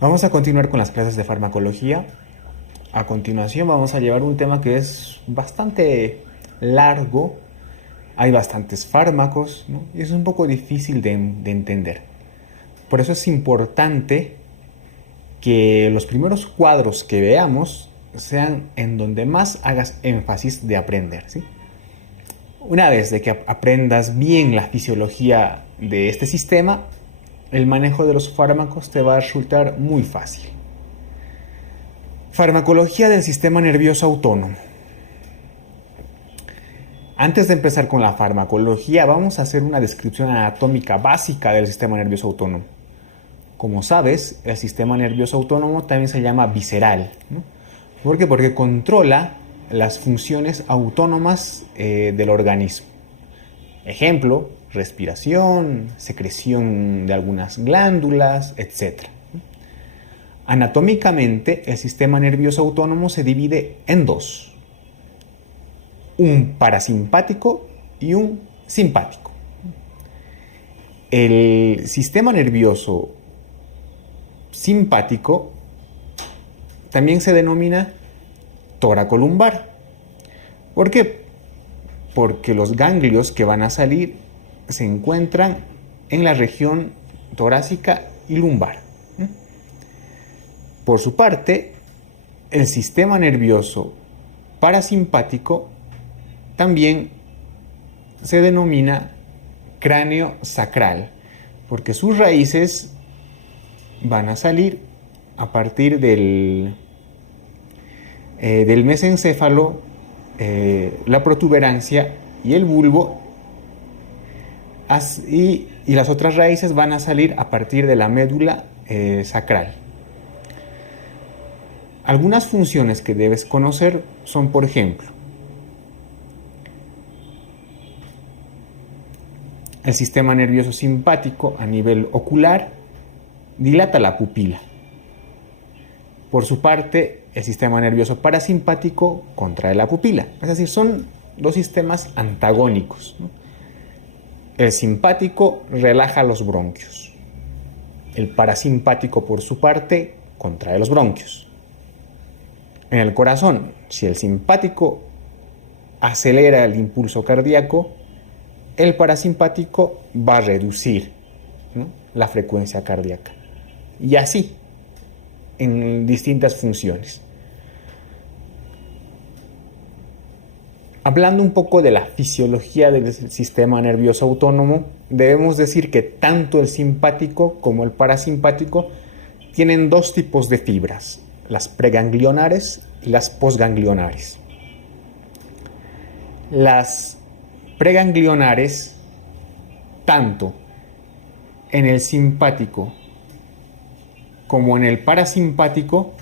Vamos a continuar con las clases de farmacología. A continuación vamos a llevar un tema que es bastante largo. Hay bastantes fármacos, ¿no? Y es un poco difícil de entender. Por eso es importante que los primeros cuadros que veamos sean en donde más hagas énfasis de aprender, ¿sí? Una vez de que aprendas bien la fisiología de este sistema, el manejo de los fármacos te va a resultar muy fácil. Farmacología del sistema nervioso autónomo. Antes de empezar con la farmacología, vamos a hacer una descripción anatómica básica del sistema nervioso autónomo. Como sabes, el sistema nervioso autónomo también se llama visceral, ¿no? ¿Por qué? Porque controla las funciones autónomas del organismo. Ejemplo, respiración, secreción de algunas glándulas, etc. Anatómicamente, el sistema nervioso autónomo se divide en dos: un parasimpático y un simpático. El sistema nervioso simpático también se denomina toracolumbar. ¿Por qué? Porque los ganglios que van a salir se encuentran en la región torácica y lumbar. Por su parte, el sistema nervioso parasimpático también se denomina cráneo sacral, porque sus raíces van a salir a partir del mesencéfalo, la protuberancia y el bulbo, y las otras raíces van a salir a partir de la médula sacral. Algunas funciones que debes conocer son, por ejemplo, el sistema nervioso simpático a nivel ocular dilata la pupila. Por su parte, el sistema nervioso parasimpático contrae la pupila. Es decir, son dos sistemas antagónicos, ¿no? El simpático relaja los bronquios. El parasimpático, por su parte, contrae los bronquios. En el corazón, si el simpático acelera el impulso cardíaco, el parasimpático va a reducir, ¿no?, la frecuencia cardíaca. Y así, en distintas funciones. Hablando un poco de la fisiología del sistema nervioso autónomo, debemos decir que tanto el simpático como el parasimpático tienen dos tipos de fibras: las preganglionares y las posganglionares. Las preganglionares, tanto en el simpático como en el parasimpático,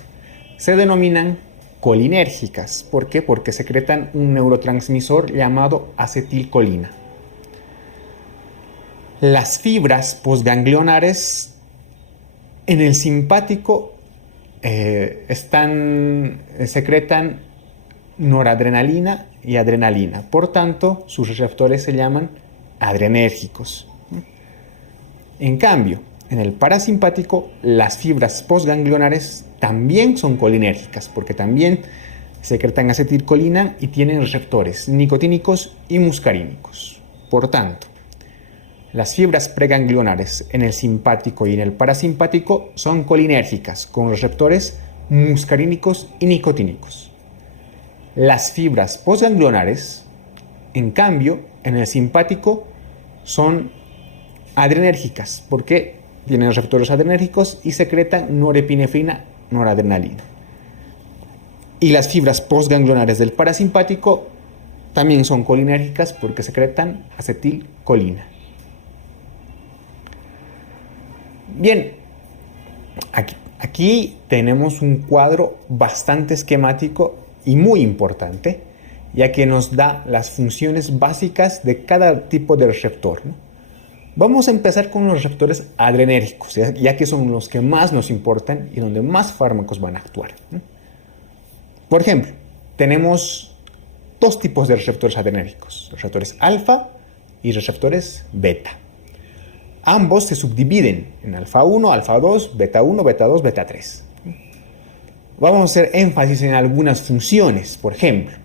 se denominan colinérgicas. ¿Por qué? Porque secretan un neurotransmisor llamado acetilcolina. Las fibras posganglionares en el simpático secretan noradrenalina y adrenalina. Por tanto, sus receptores se llaman adrenérgicos. En cambio, en el parasimpático, las fibras posganglionares también son colinérgicas, porque también secretan acetilcolina y tienen receptores nicotínicos y muscarínicos. Por tanto, las fibras preganglionares en el simpático y en el parasimpático son colinérgicas, con receptores muscarínicos y nicotínicos. Las fibras posganglionares, en cambio, en el simpático son adrenérgicas, porque tienen receptores adrenérgicos y secretan norepinefrina, noradrenalina. Y las fibras postganglionares del parasimpático también son colinérgicas porque secretan acetilcolina. Bien, aquí tenemos un cuadro bastante esquemático y muy importante, ya que nos da las funciones básicas de cada tipo de receptor, ¿no? Vamos a empezar con los receptores adrenérgicos, ya que son los que más nos importan y donde más fármacos van a actuar, ¿no? Por ejemplo, tenemos dos tipos de receptores adrenérgicos: receptores alfa y receptores beta. ambos se subdividen en alfa 1, alfa 2, beta 1, beta 2, beta 3. Vamos a hacer énfasis en algunas funciones. Por ejemplo,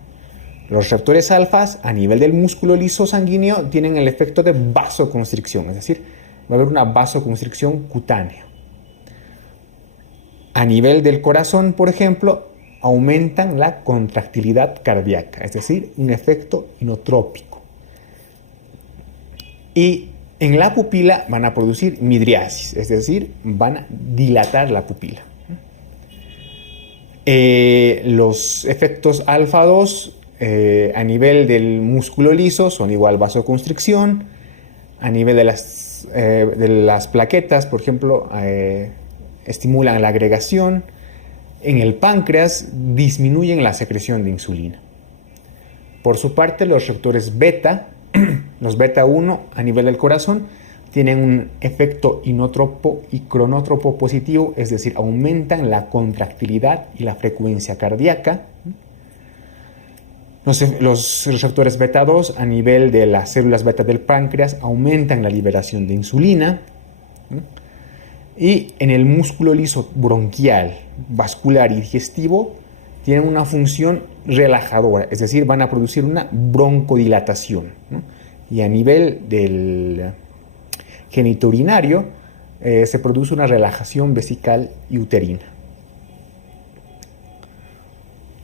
los receptores alfas a nivel del músculo liso sanguíneo tienen el efecto de vasoconstricción, es decir, va a haber una vasoconstricción cutánea. A nivel del corazón, por ejemplo, aumentan la contractilidad cardíaca, es decir, un efecto inotrópico. Y en la pupila van a producir midriasis, es decir, van a dilatar la pupila. Los efectos alfa 2 a nivel del músculo liso son igual vasoconstricción. A nivel de las plaquetas, por ejemplo, estimulan la agregación. En el páncreas disminuyen la secreción de insulina. Por su parte, los receptores beta, los beta 1 a nivel del corazón, tienen un efecto inotropo y cronótropo positivo, es decir, aumentan la contractilidad y la frecuencia cardíaca. Los receptores beta 2 a nivel de las células beta del páncreas aumentan la liberación de insulina. Y en el músculo liso bronquial, vascular y digestivo tienen una función relajadora, es decir, van a producir una broncodilatación, ¿no? Y a nivel del genitourinario se produce una relajación vesical y uterina.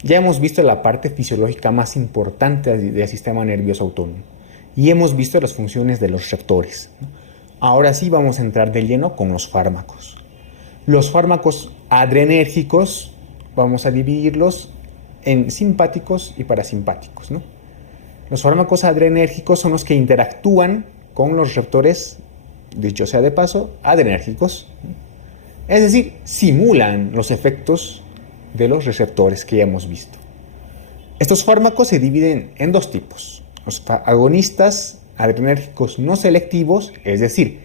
Ya hemos visto la parte fisiológica más importante del sistema nervioso autónomo y hemos visto las funciones de los receptores, ¿no? Ahora sí vamos a entrar de lleno con los fármacos. Los fármacos adrenérgicos vamos a dividirlos en simpáticos y parasimpáticos, ¿no? Los fármacos adrenérgicos son los que interactúan con los receptores, dicho sea de paso, adrenérgicos, ¿no? Es decir, simulan los efectos de los receptores que ya hemos visto. Estos fármacos se dividen en dos tipos: los agonistas adrenérgicos no selectivos, es decir,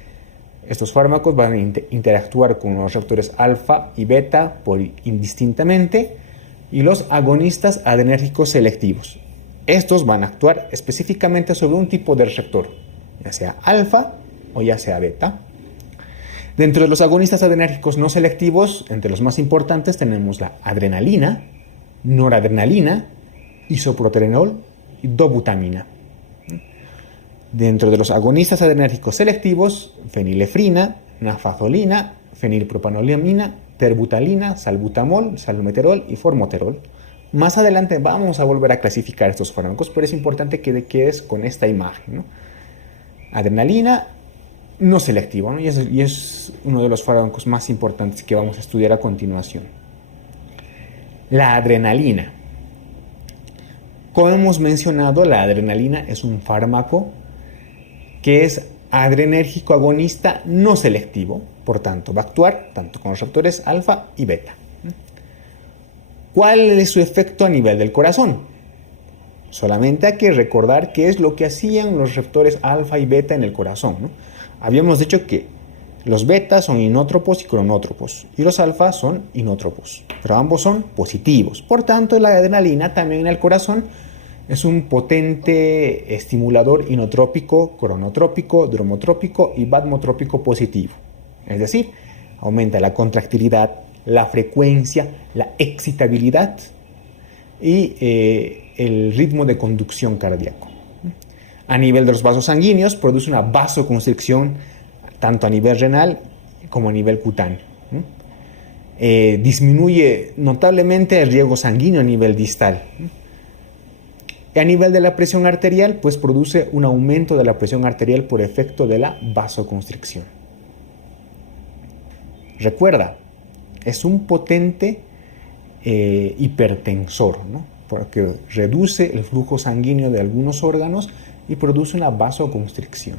estos fármacos van a interactuar con los receptores alfa y beta indistintamente, y los agonistas adrenérgicos selectivos. Estos van a actuar específicamente sobre un tipo de receptor, ya sea alfa o ya sea beta. Dentro de los agonistas adrenérgicos no selectivos, entre los más importantes tenemos la adrenalina, noradrenalina, isoproterenol y dobutamina. Dentro de los agonistas adrenérgicos selectivos, fenilefrina, nafazolina, fenilpropanolamina, terbutalina, salbutamol, salmeterol y formoterol. Más adelante vamos a volver a clasificar estos fármacos, pero es importante que te quedes con esta imagen, ¿no? Adrenalina no selectivo, ¿no? Y es uno de los fármacos más importantes que vamos a estudiar a continuación. La adrenalina. Como hemos mencionado, la adrenalina es un fármaco que es adrenérgico agonista no selectivo, por tanto va a actuar tanto con los receptores alfa y beta. ¿Cuál es su efecto a nivel del corazón? Solamente hay que recordar qué es lo que hacían los receptores alfa y beta en el corazón, ¿no? Habíamos dicho que los betas son inótropos y cronótropos y los alfa son inótropos, pero ambos son positivos. Por tanto, la adrenalina también en el corazón es un potente estimulador inotrópico, cronotrópico, dromotrópico y batmotrópico positivo. Es decir, aumenta la contractilidad, la frecuencia, la excitabilidad y el ritmo de conducción cardíaco. A nivel de los vasos sanguíneos produce una vasoconstricción tanto a nivel renal como a nivel cutáneo. Disminuye notablemente el riego sanguíneo a nivel distal. A nivel de la presión arterial, pues produce un aumento de la presión arterial por efecto de la vasoconstricción. Recuerda, es un potente hipertensor, ¿no? Porque reduce el flujo sanguíneo de algunos órganos y produce una vasoconstricción.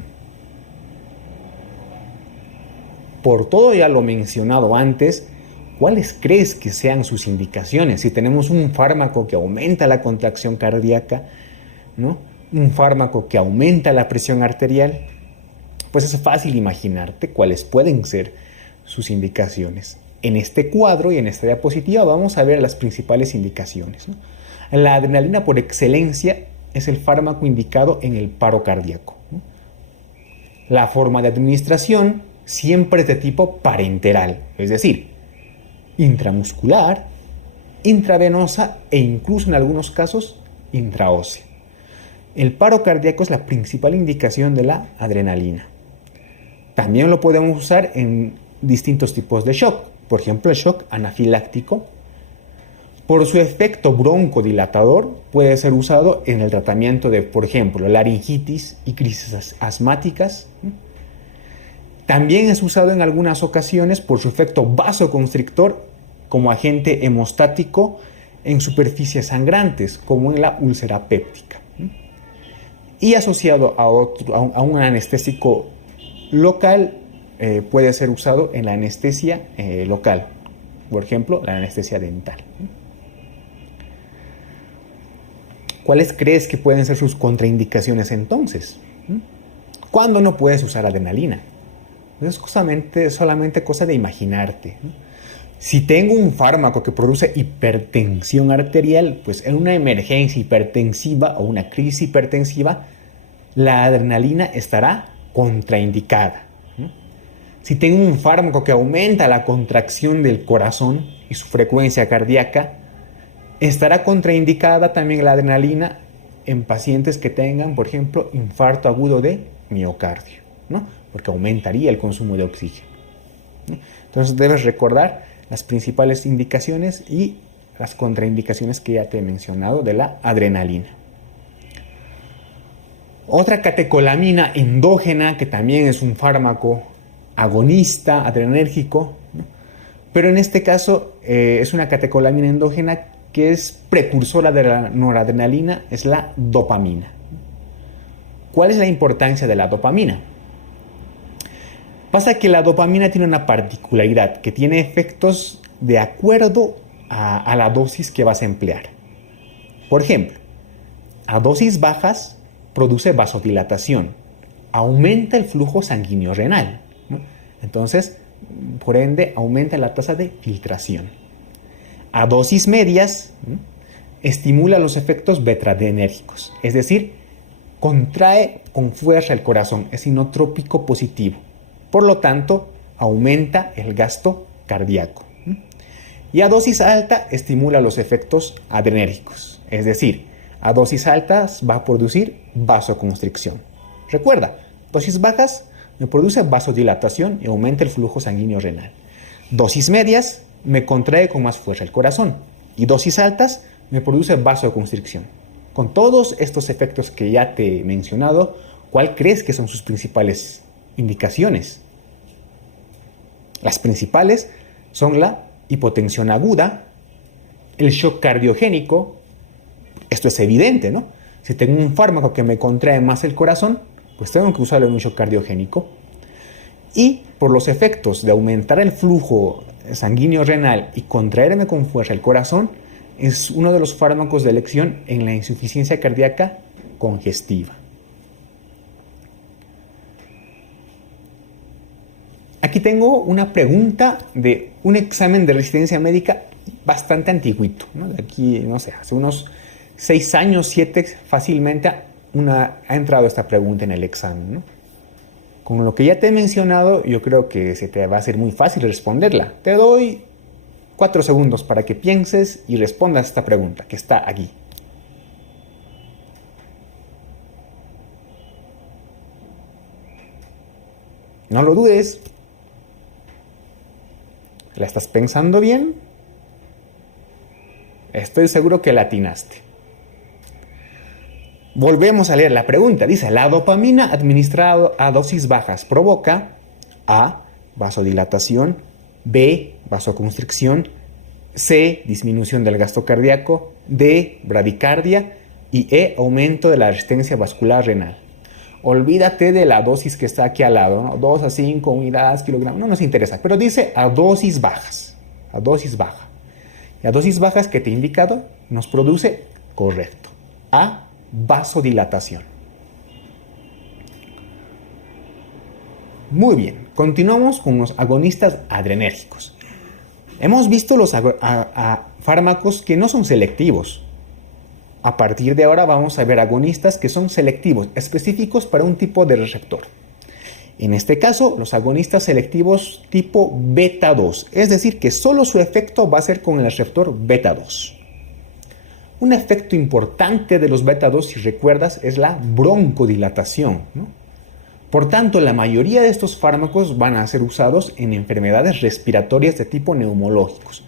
Por todo ya lo mencionado antes, ¿cuáles crees que sean sus indicaciones? Si tenemos un fármaco que aumenta la contracción cardíaca, ¿no? Un fármaco que aumenta la presión arterial, pues es fácil imaginarte cuáles pueden ser sus indicaciones. En este cuadro y en esta diapositiva vamos a ver las principales indicaciones, ¿no? La adrenalina por excelencia es el fármaco indicado en el paro cardíaco, ¿no? La forma de administración siempre es de tipo parenteral, es decir, intramuscular, intravenosa e incluso en algunos casos intraósea. El paro cardíaco es la principal indicación de la adrenalina. También lo podemos usar en distintos tipos de shock, por ejemplo el shock anafiláctico. Por su efecto broncodilatador puede ser usado en el tratamiento de, por ejemplo, laringitis y crisis asmáticas. También es usado en algunas ocasiones por su efecto vasoconstrictor como agente hemostático en superficies sangrantes, como en la úlcera péptica. Y asociado a un anestésico local, puede ser usado en la anestesia local, por ejemplo, la anestesia dental. ¿Cuáles crees que pueden ser sus contraindicaciones entonces? ¿Cuándo no puedes usar adrenalina? Es solamente cosa de imaginarte. Si tengo un fármaco que produce hipertensión arterial, pues en una emergencia hipertensiva o una crisis hipertensiva, la adrenalina estará contraindicada. Si tengo un fármaco que aumenta la contracción del corazón y su frecuencia cardíaca, estará contraindicada también la adrenalina en pacientes que tengan, por ejemplo, infarto agudo de miocardio, ¿no? Porque aumentaría el consumo de oxígeno. Entonces debes recordar las principales indicaciones y las contraindicaciones que ya te he mencionado de la adrenalina. Otra catecolamina endógena, que también es un fármaco agonista, adrenérgico, ¿no? Pero en este caso es una catecolamina endógena que es precursora de la noradrenalina, es la dopamina. ¿Cuál es la importancia de la dopamina? Pasa que la dopamina tiene una particularidad, que tiene efectos de acuerdo a la dosis que vas a emplear. Por ejemplo, a dosis bajas produce vasodilatación, aumenta el flujo sanguíneo renal, ¿no? Entonces, por ende, aumenta la tasa de filtración. A dosis medias, ¿no?, estimula los efectos betradrenérgicos, es decir, contrae con fuerza el corazón, es inotrópico positivo. Por lo tanto, aumenta el gasto cardíaco. Y a dosis alta estimula los efectos adrenérgicos, es decir, a dosis altas va a producir vasoconstricción. Recuerda, dosis bajas me produce vasodilatación y aumenta el flujo sanguíneo renal. Dosis medias me contrae con más fuerza el corazón y dosis altas me produce vasoconstricción. Con todos estos efectos que ya te he mencionado, ¿cuál crees que son sus principales indicaciones? Las principales son la hipotensión aguda, el shock cardiogénico. Esto es evidente, ¿no? Si tengo un fármaco que me contrae más el corazón, pues tengo que usarlo en un shock cardiogénico. Y por los efectos de aumentar el flujo sanguíneo renal y contraerme con fuerza el corazón, es uno de los fármacos de elección en la insuficiencia cardíaca congestiva. Aquí tengo una pregunta de un examen de residencia médica bastante antiguito, ¿no? De aquí, no sé, hace unos 6 años, 7, fácilmente ha entrado esta pregunta en el examen, ¿no? Con lo que ya te he mencionado, yo creo que se te va a hacer muy fácil responderla. Te doy 4 segundos para que pienses y respondas esta pregunta que está aquí. No lo dudes. ¿La estás pensando bien? Estoy seguro que la atinaste. Volvemos a leer la pregunta. Dice, la dopamina administrada a dosis bajas provoca A, vasodilatación, B, vasoconstricción, C, disminución del gasto cardíaco, D, bradicardia y E, aumento de la resistencia vascular renal. Olvídate de la dosis que está aquí al lado, ¿no? 2 a 5 unidades, kilogramos, no nos interesa, pero dice a dosis bajas, a dosis baja. Y a dosis bajas que te he indicado nos produce, correcto, A, vasodilatación. Muy bien, continuamos con los agonistas adrenérgicos. Hemos visto los fármacos que no son selectivos. A partir de ahora vamos a ver agonistas que son selectivos, específicos para un tipo de receptor. En este caso, los agonistas selectivos tipo beta 2, es decir, que solo su efecto va a ser con el receptor beta 2. Un efecto importante de los beta 2, si recuerdas, es la broncodilatación, ¿no? Por tanto, la mayoría de estos fármacos van a ser usados en enfermedades respiratorias de tipo neumológicos.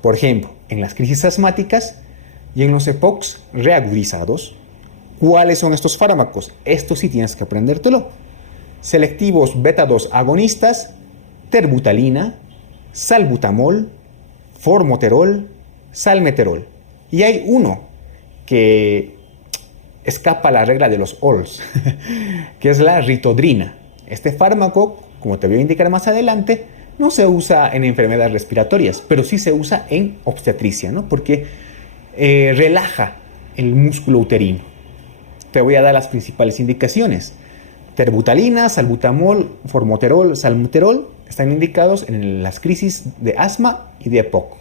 Por ejemplo, en las crisis asmáticas y en los EPOCs reagudizados. ¿Cuáles son estos fármacos? Esto sí tienes que aprendértelo. Selectivos beta 2 agonistas, terbutalina, salbutamol, formoterol, salmeterol. Y hay uno que escapa a la regla de los OLS, que es la ritodrina. Este fármaco, como te voy a indicar más adelante, no se usa en enfermedades respiratorias, pero sí se usa en obstetricia, ¿no? Porque relaja el músculo uterino. Te voy a dar las principales indicaciones. Terbutalina, salbutamol, formoterol, salmeterol están indicados en las crisis de asma y de EPOC.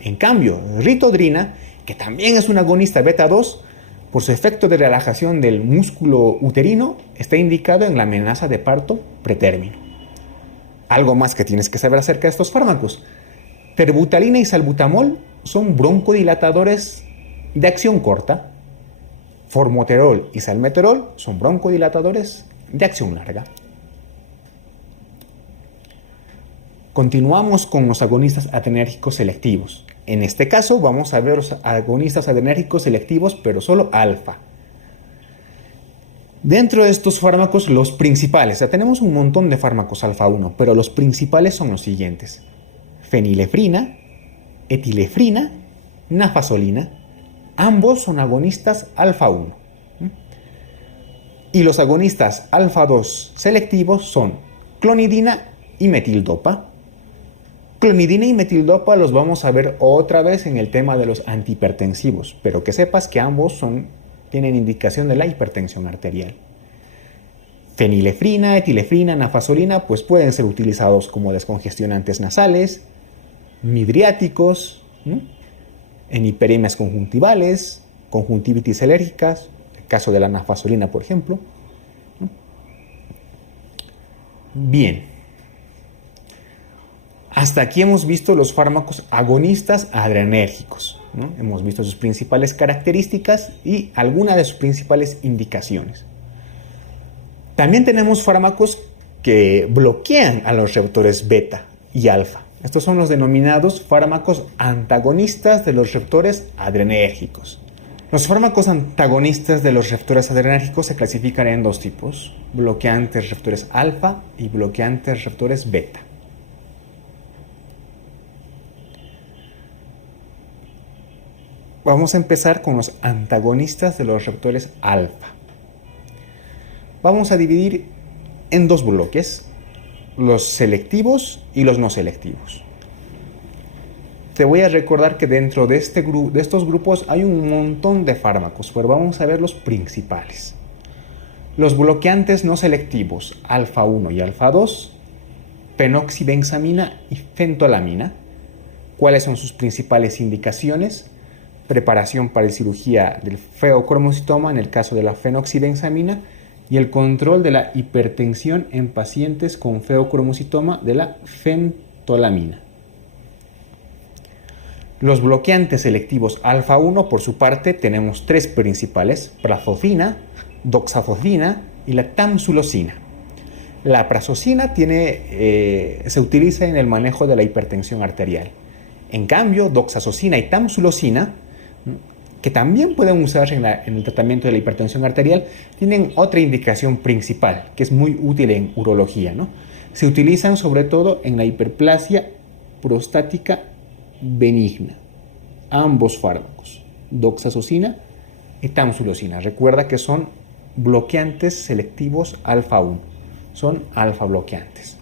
En cambio, ritodrina, que también es un agonista beta 2, por su efecto de relajación del músculo uterino, está indicado en la amenaza de parto pretérmino. Algo más que tienes que saber acerca de estos fármacos. Terbutalina y salbutamol son broncodilatadores de acción corta. Formoterol y salmeterol son broncodilatadores de acción larga. Continuamos con los agonistas adrenérgicos selectivos. En este caso vamos a ver los agonistas adrenérgicos selectivos, pero solo alfa. Dentro de estos fármacos, los principales, tenemos un montón de fármacos alfa 1, pero los principales son los siguientes: fenilefrina, etilefrina, nafasolina. Ambos son agonistas alfa 1. Y los agonistas alfa 2 selectivos son clonidina y metildopa. Clonidina y metildopa los vamos a ver otra vez en el tema de los antihipertensivos, pero que sepas que ambos tienen indicación de la hipertensión arterial. Fenilefrina, etilefrina, nafasolina pues pueden ser utilizados como descongestionantes nasales, midriáticos, en hiperemias conjuntivales, conjuntivitis alérgicas, el caso de la nafasolina, por ejemplo. Bien. Hasta aquí hemos visto los fármacos agonistas adrenérgicos, ¿no? Hemos visto sus principales características y algunas de sus principales indicaciones. También tenemos fármacos que bloquean a los receptores beta y alfa. Estos son los denominados fármacos antagonistas de los receptores adrenérgicos. Los fármacos antagonistas de los receptores adrenérgicos se clasifican en dos tipos: bloqueantes receptores alfa y bloqueantes receptores beta. Vamos a empezar con los antagonistas de los receptores alfa. Vamos a dividir en dos bloques: los selectivos y los no selectivos. Te voy a recordar que dentro de estos grupos hay un montón de fármacos, pero vamos a ver los principales. Los bloqueantes no selectivos, alfa 1 y alfa 2, penoxibenzamina y fentolamina. ¿Cuáles son sus principales indicaciones? Preparación para la cirugía del feocromocitoma en el caso de la fenoxibenzamina y el control de la hipertensión en pacientes con feocromocitoma de la fentolamina. Los bloqueantes selectivos alfa 1, por su parte, tenemos tres principales: prazosina, doxazosina y la tamsulosina. La prazosina se utiliza en el manejo de la hipertensión arterial. En cambio, doxazosina y tamsulosina, que también pueden usarse en el tratamiento de la hipertensión arterial, tienen otra indicación principal, que es muy útil en urología, ¿no? Se utilizan sobre todo en la hiperplasia prostática benigna. Ambos fármacos, doxazosina y tamsulosina. Recuerda que son bloqueantes selectivos alfa 1. Son alfa bloqueantes.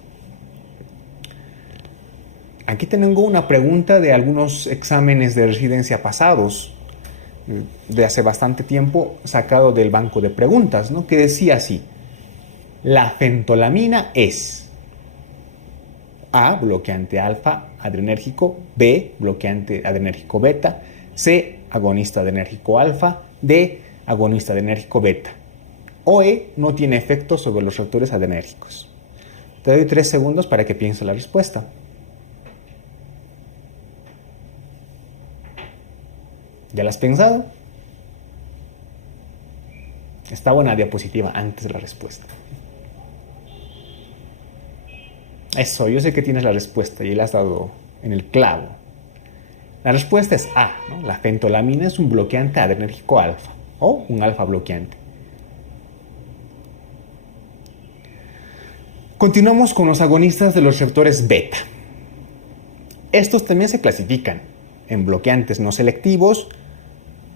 Aquí tengo una pregunta de algunos exámenes de residencia pasados, de hace bastante tiempo, sacado del banco de preguntas, ¿no? Que decía así: la fentolamina es A, bloqueante alfa adrenérgico; B, bloqueante adrenérgico beta; C, agonista adrenérgico alfa; D, agonista adrenérgico beta; o E, no tiene efecto sobre los receptores adrenérgicos. Te doy 3 segundos para que pienses la respuesta. ¿Ya la has pensado? Está buena diapositiva antes de la respuesta. Eso, yo sé que tienes la respuesta y la has dado en el clavo. La respuesta es A, ¿no? La fentolamina es un bloqueante adrenérgico alfa o un alfa bloqueante. Continuamos con los agonistas de los receptores beta. Estos también se clasifican en bloqueantes no selectivos,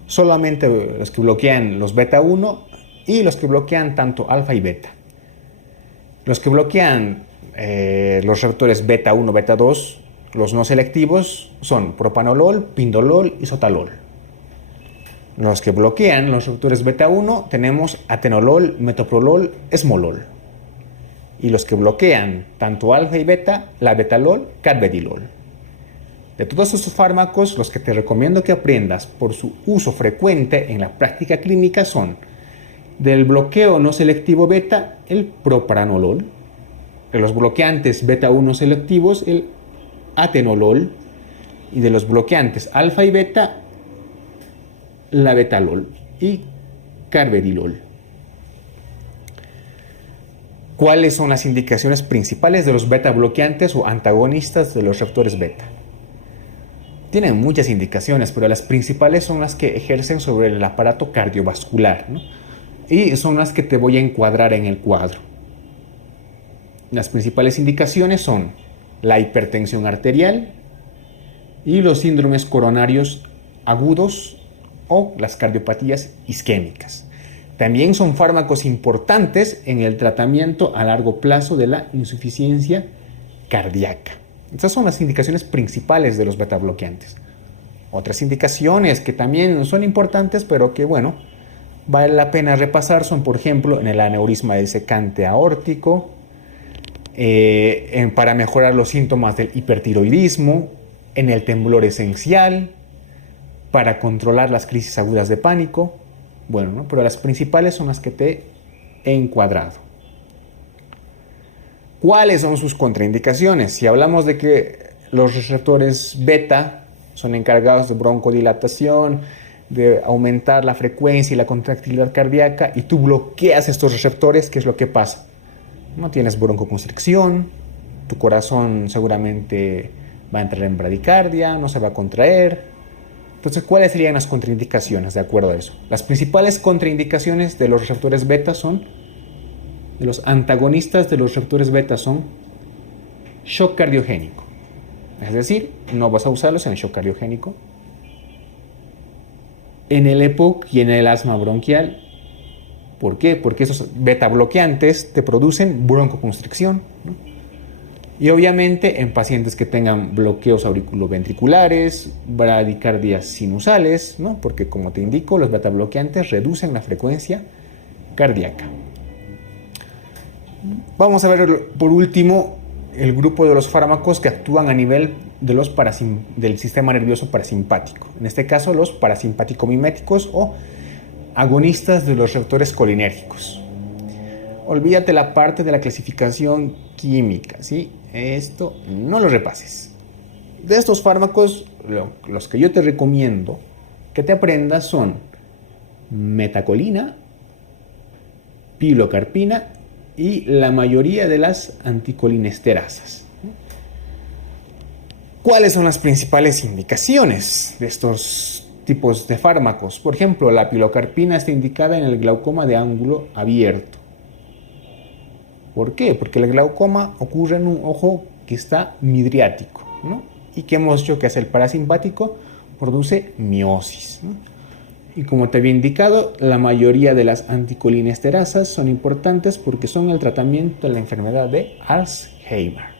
solamente los que bloquean los beta 1 y los que bloquean tanto alfa y beta. Los que bloquean los receptores beta 1, beta 2, los no selectivos, son propanolol, pindolol y sotalol. Los que bloquean los receptores beta 1 tenemos atenolol, metoprolol, esmolol. Y los que bloquean tanto alfa y beta, la betalol, carvedilol. De todos estos fármacos, los que te recomiendo que aprendas por su uso frecuente en la práctica clínica son: del bloqueo no selectivo beta, el propranolol; de los bloqueantes beta 1 selectivos, el atenolol; y de los bloqueantes alfa y beta, la betalol y carvedilol. ¿Cuáles son las indicaciones principales de los beta bloqueantes o antagonistas de los receptores beta? Tienen muchas indicaciones, pero las principales son las que ejercen sobre el aparato cardiovascular, ¿no? Y son las que te voy a encuadrar en el cuadro. Las principales indicaciones son la hipertensión arterial y los síndromes coronarios agudos o las cardiopatías isquémicas. También son fármacos importantes en el tratamiento a largo plazo de la insuficiencia cardíaca. Estas son las indicaciones principales de los beta bloqueantes. Otras indicaciones que también son importantes, pero que bueno, vale la pena repasar, son por ejemplo en el aneurisma disecante aórtico, para mejorar los síntomas del hipertiroidismo, en el temblor esencial, para controlar las crisis agudas de pánico. Bueno, ¿no? Pero las principales son las que te he encuadrado. ¿Cuáles son sus contraindicaciones? Si hablamos de que los receptores beta son encargados de broncodilatación, de aumentar la frecuencia y la contractilidad cardíaca, y tú bloqueas estos receptores, ¿qué es lo que pasa? No tienes broncoconstricción, tu corazón seguramente va a entrar en bradicardia, no se va a contraer. Entonces, ¿cuáles serían las contraindicaciones de acuerdo a eso? Las principales contraindicaciones de los receptores beta son, de los antagonistas de los receptores beta, son shock cardiogénico. Es decir, no vas a usarlos en el shock cardiogénico, en el EPOC y en el asma bronquial. ¿Por qué? Porque esos beta bloqueantes te producen broncoconstricción, ¿no? Y obviamente en pacientes que tengan bloqueos auriculoventriculares, bradicardias sinusales, ¿no? Porque como te indico, los beta bloqueantes reducen la frecuencia cardíaca. Vamos a ver por último el grupo de los fármacos que actúan a nivel de del sistema nervioso parasimpático. En este caso, los parasimpático-miméticos o agonistas de los receptores colinérgicos. Olvídate la parte de la clasificación química, ¿sí? Esto no lo repases. De estos fármacos, los que yo te recomiendo que te aprendas son metacolina, pilocarpina y la mayoría de las anticolinesterasas. ¿Cuáles son las principales indicaciones de estos tipos de fármacos? Por ejemplo, la pilocarpina está indicada en el glaucoma de ángulo abierto. ¿Por qué? Porque el glaucoma ocurre en un ojo que está midriático, ¿no? Y que hemos dicho que es el parasimpático, produce miosis, ¿no? Y como te había indicado, la mayoría de las anticolinesterasas son importantes porque son el tratamiento de la enfermedad de Alzheimer.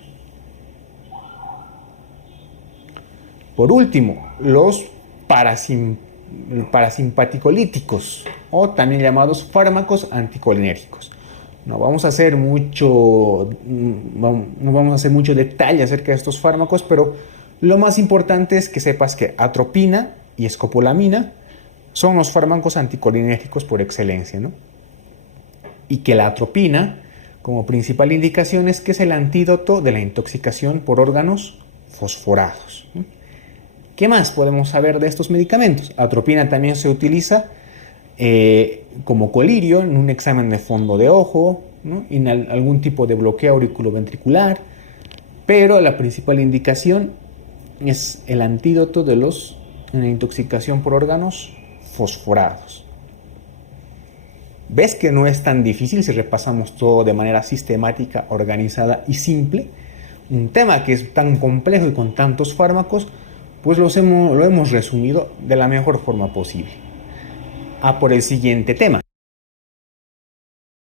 Por último, los parasimpaticolíticos, o también llamados fármacos anticolinérgicos. No vamos a hacer mucho detalle acerca de estos fármacos, pero lo más importante es que sepas que atropina y escopolamina son los fármacos anticolinérgicos por excelencia, ¿no? Y que la atropina como principal indicación es que es el antídoto de la intoxicación por órganos fosforados. ¿Qué más podemos saber de estos medicamentos? Atropina también se utiliza como colirio en un examen de fondo de ojo, ¿no? En algún tipo de bloqueo auriculoventricular, pero la principal indicación es el antídoto de la intoxicación por órganos fosforados. ¿Ves que no es tan difícil si repasamos todo de manera sistemática, organizada y simple? Un tema que es tan complejo y con tantos fármacos, pues lo hemos resumido de la mejor forma posible. A por el siguiente tema.